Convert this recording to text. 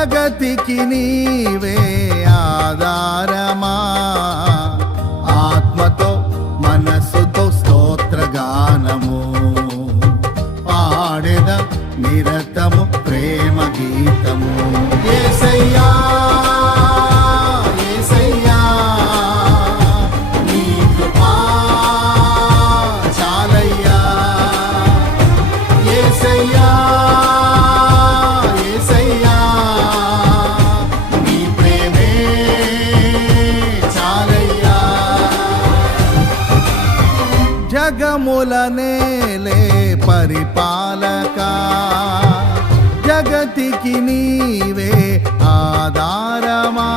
జగతికి నీవే ఆధారమా, ఆత్మతో మనస్సుతో స్తోత్రగానము పాడెద నిరతము ప్రేమ గీతము. యేసయ్యా యేసయ్యా నీ కృపా చాలయ్యా, యేసయ్యా యేసయ్యా నీ ప్రేమే చాలయ్యా. జగముల నేలే పరిపాలక, జగతికి నీవే ఆధారమా,